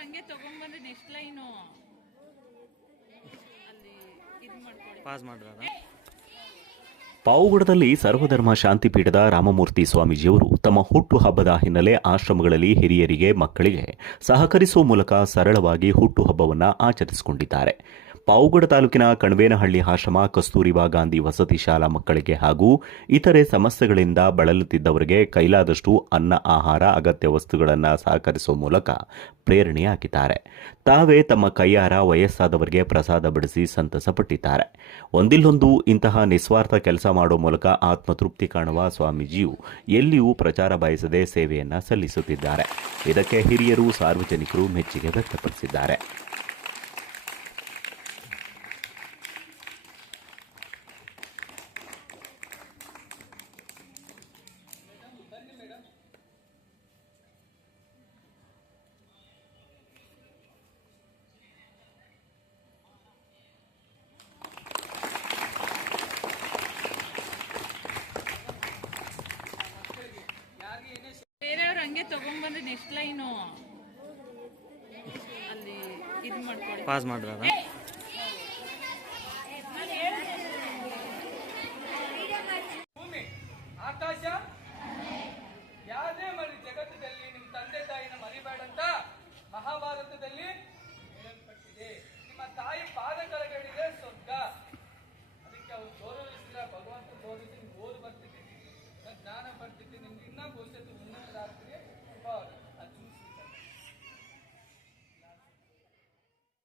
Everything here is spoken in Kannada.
ಹಂಗೆ ತಗೊಂಡ್ಬಂದ್ರೆ ನೆಕ್ಸ್ಟ್ ಲೈನು ಅಲ್ಲಿ ಇದು ಮಾಡ್ಕೊಳ್ಳಿ ಪಾಸ್ ಮಾಡಿದಾಗ ಪಾವುಗಡದಲ್ಲಿ ಸರ್ವಧರ್ಮ ಶಾಂತಿಪೀಠದ ರಾಮಮೂರ್ತಿ ಸ್ವಾಮೀಜಿಯವರು ತಮ್ಮ ಹುಟ್ಟು ಹಬ್ಬದ ಹಿನ್ನೆಲೆ ಆಶ್ರಮಗಳಲ್ಲಿ ಹಿರಿಯರಿಗೆ ಮಕ್ಕಳಿಗೆ ಸಹಕರಿಸುವ ಮೂಲಕ ಸರಳವಾಗಿ ಹುಟ್ಟುಹಬ್ಬವನ್ನು ಆಚರಿಸಿಕೊಂಡಿದ್ದಾರೆ. ಪಾವುಗಡ ತಾಲೂಕಿನ ಕಣವೇನಹಳ್ಳಿ ಆಶ್ರಮ, ಕಸ್ತೂರಿಬಾ ಗಾಂಧಿ ವಸತಿ ಶಾಲಾ ಮಕ್ಕಳಿಗೆ ಹಾಗೂ ಇತರೆ ಸಮಸ್ಯೆಗಳಿಂದ ಬಳಲುತ್ತಿದ್ದವರಿಗೆ ಕೈಲಾದಷ್ಟು ಅನ್ನ, ಆಹಾರ, ಅಗತ್ಯ ವಸ್ತುಗಳನ್ನು ಸಹಕರಿಸುವ ಮೂಲಕ ಪ್ರೇರಣೆಯಾಗಿದ್ದಾರೆ. ತಾವೇ ತಮ್ಮ ಕೈಯಾರ ವಯಸ್ಸಾದವರಿಗೆ ಪ್ರಸಾದ ಬಡಿಸಿ ಸಂತಸಪಟ್ಟಿದ್ದಾರೆ. ಒಂದಿಲ್ಲೊಂದು ಇಂತಹ ನಿಸ್ವಾರ್ಥ ಕೆಲಸ ಮಾಡುವ ಮೂಲಕ ಆತ್ಮತೃಪ್ತಿ ಕಾಣುವ ಸ್ವಾಮೀಜಿಯು ಎಲ್ಲಿಯೂ ಪ್ರಚಾರ ಬಯಸದೆ ಸೇವೆಯನ್ನು ಸಲ್ಲಿಸುತ್ತಿದ್ದಾರೆ. ಇದಕ್ಕೆ ಹಿರಿಯರು ಸಾರ್ವಜನಿಕರು ಮೆಚ್ಚುಗೆ ವ್ಯಕ್ತಪಡಿಸಿದ್ದಾರೆ. ಹಂಗೆ ತಗೊಂಡ್ಬಂದ್ರೆ ನೆಕ್ಸ್ಟ್ ಲೈನು ಅಲ್ಲಿ ಇದು ಮಾಡ್ಕೊಳ್ಳಿ ಪಾಸ್ ಮಾಡ್ರ ಭೂಮಿ ಆಕಾಶ ಯಾವುದೇ ಮರಿ ಜಗತ್ತದಲ್ಲಿ ನಿಮ್ಮ ತಂದೆ ತಾಯಿನ ಮರಿಬೇಡಂತ ಮಹಾಭಾರತದಲ್ಲಿ ಹೇಳಲ್ಪಟ್ಟಿದೆ ನಿಮ್ಮ ತಾಯಿ ಪಾದಕರ